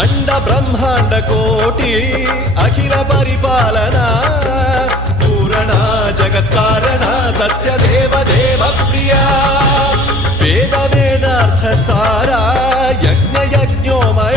అండ బ్రహ్మాండ కోటి అఖిల పరిపాలన పూరణ జగత్కారణ సత్యదేవ దేవ ప్రియా వేద వేదార్థ సారా యజ్ఞ యజ్ఞోమయ